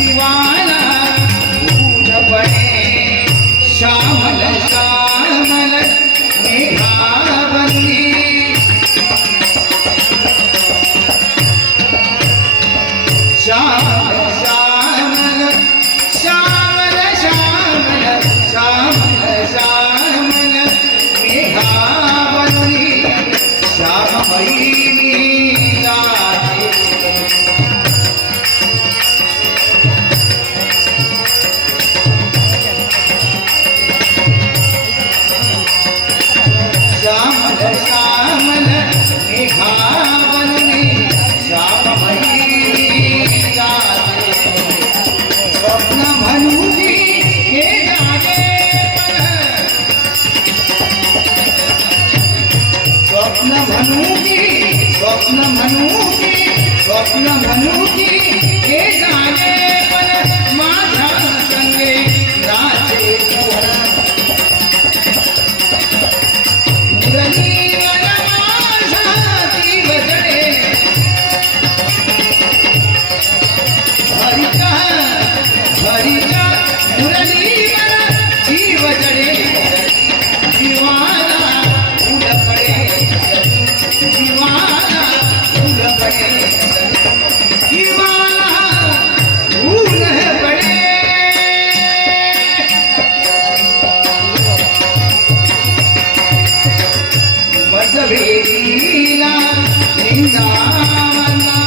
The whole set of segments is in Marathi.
जीवाला ऊनपणे श्यामल श्यामल मेघावनी श्यामल श्यामल श्यामल श्यामल श्यामल श्यामल मेघावनी श्याममयी श्यामल मेघावनी श्याममयी स्वप्न म्हणूनी हे जागे स्वप्न म्हणूनी हे जागे पण माझ्या संगे नाचे मुरलीवर माझा जीव जडे हरिचा मुरलीवर जीव जडे जीवाला फूल पडे जीवाला फूल पडे जीवाला फूल पडे मजवेरीला वृंदावना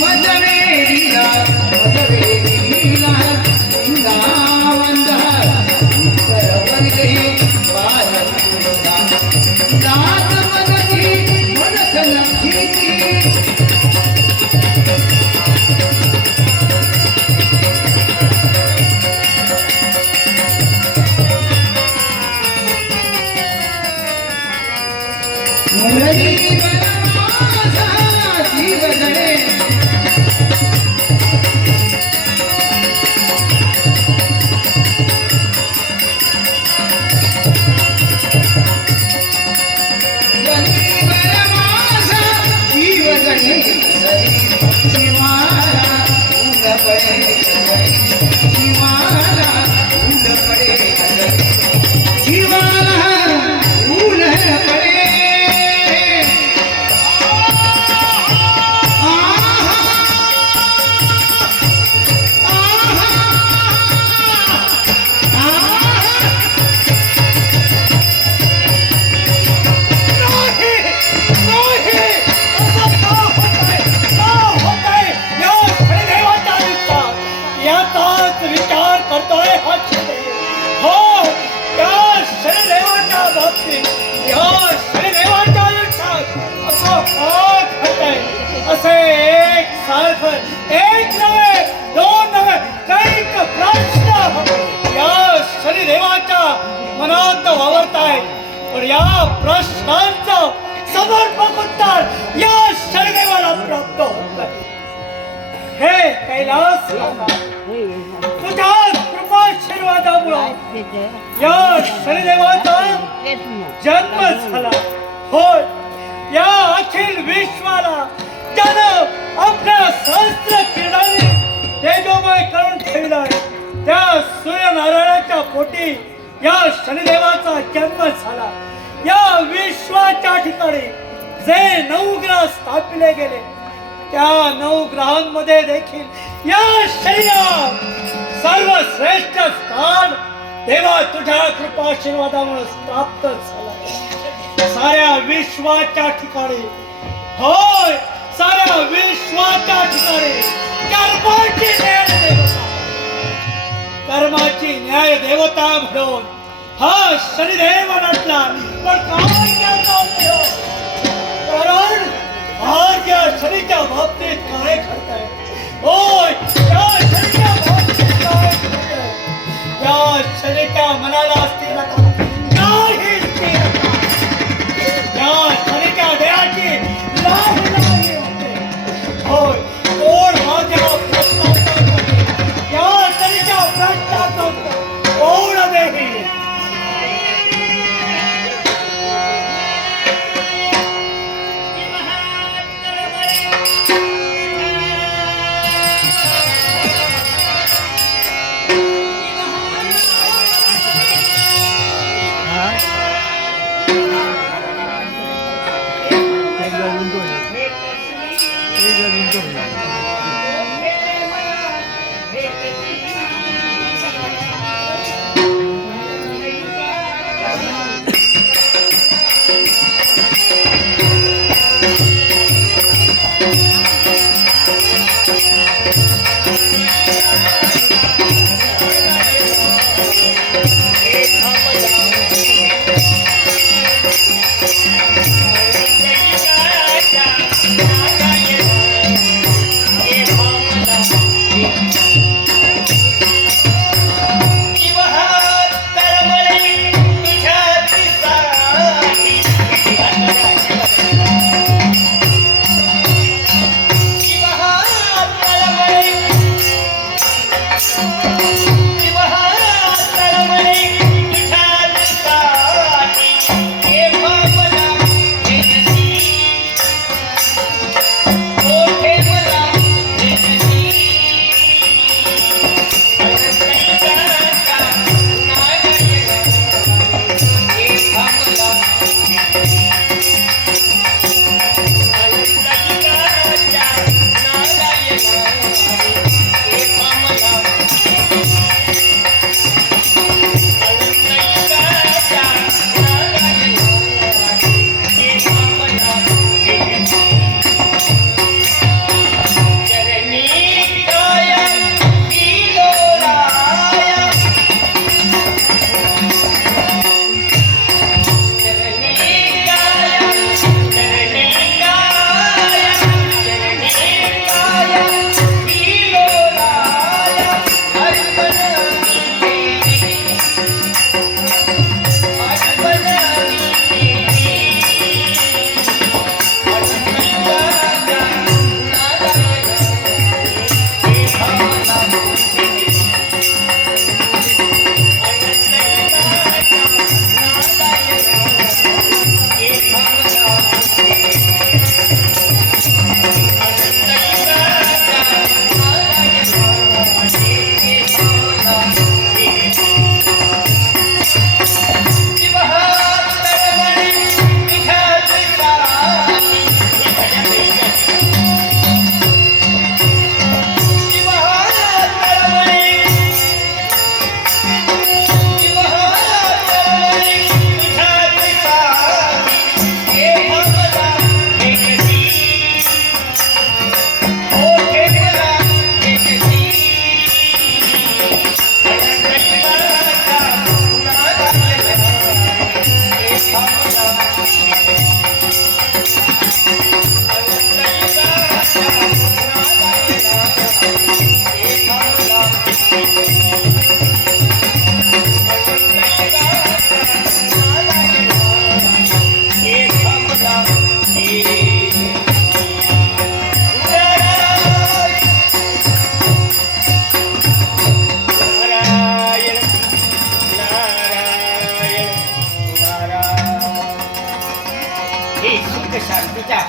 मजवेरीला वृंदावना करवर गई बालकुंडा दात मनसी मनस लखीची मुरलीवर माझा जीव जडे मुरलीवर माझा जीव जडे जीवाला फूल पडे जीवाला फूल पडे जीवाला फूल पडे विचार करतोय हा शनिदेव. हो, त्या शनिदेवाच्या बाबतीत या शनिदेवाच्या आयुष्यात असं घडतंय. असे एक सारखं एक नव्हे दोन नव्हे कैक प्रश्न या शनिदेवाच्या मनात वावरताय. पण या प्रश्नांचं समर्पक उत्तर या शनिदेवाला प्राप्त होत आहे. हे कैलास तुझ्या कृपाशीर्वादामुळे या शनिदेवाचा जन्म झाला. होय, या अखिल विश्वाला त्यानं आपल्या सहस्त्र किरणाने तेजोमय करून ठेवलाय. त्या सूर्यनारायणाच्या पोटी या शनिदेवाचा जन्म झाला. या विश्वाच्या ठिकाणी जे 9 ग्रह स्थापिले गेले त्या 9 ग्रहांमध्ये देखील या शनिदेवाला सर्वश्रेष्ठ स्थान देवा तुझ्या कृपाशीर्वादामुळे प्राप्त झालं. साऱ्या विश्वाच्या ठिकाणी होय, साऱ्या विश्वाच्या ठिकाणी कर्माची न्याय देवता म्हणून हा शनिदेव नटला. पण काय कारण आज या शनीच्या बाबतीत काय घडतंय? होय, या शनीच्या बाबतीत काय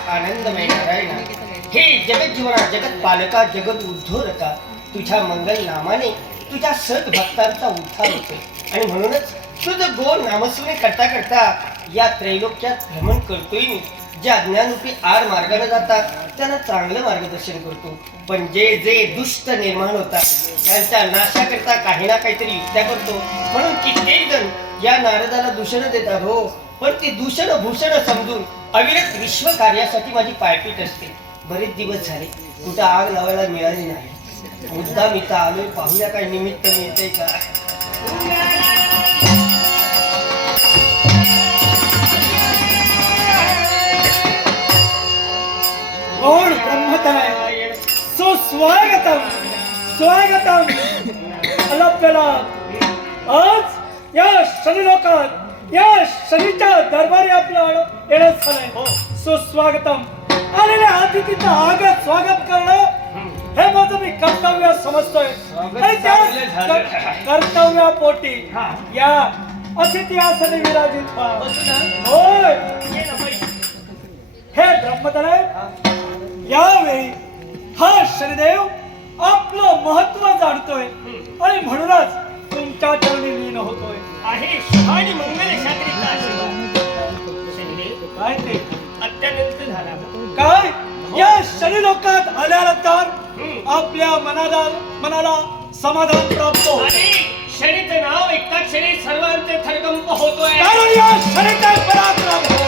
आनंदमय नारायणा, हे जगत जीवना जगत पालका जगत उद्धोरका, तुझ्या मंगल नामाने तुझ्या सद्भक्तांचा उद्धार होतो. आणि म्हणूनच तुझं गोड नामस्मरण करता करता या त्रैलोक्यात भ्रमण करतोय मी. जे अज्ञानरूपी आड मार्गाने जातात त्यांना चांगलं मार्गदर्शन करतो, पण जे जे दुष्ट निर्माण होतात त्यांच्या नाशाकरता काही ना काहीतरी युक्त्या करतो. म्हणून कित्येक जण या नारदाला दूषण देतात हो, पण ती दूषण भूषण समजून अविरत विश्व कार्यासाठी माझी पायपीट असते. बरेच दिवस झाले कुठं आग लावायला मिळाली नाही. मुद्दाम इथं आलोय, पाहूया काय निमित्त मिळते का. कोण ब्रह्मतनय सुस्वागतम स्वागतम. आपल्याला आज या शनी लोकात या शनीच्या दरबारी आपलं येणं झालंय. सुस्वागतम. आलेल्या अतिथीचं आगत स्वागत करणं हे माझं मी कर्तव्य समजतोय. आणि त्या कर्तव्यापोटी या अतिथी आसने विराजित व्हा. होय हे ब्रह्मतनय, यावेळी हा शनिदेव आपलं महत्व जाणतोय आणि म्हणूनच तुमच्या चरणी लीन होतोय. आहे शुभ आणि मंगल शास्त्रीचा आशीर्वाद. शनिदेव काय ते अत्यानंत झाला. काय या शनी लोकात आल्यानंतर आपल्या मनाला समाधान प्राप्त होते. आणि शनीचं नाव एका क्षणी सर्वांचे थरकंप होतोय. कारण या शनीचा पराक्रम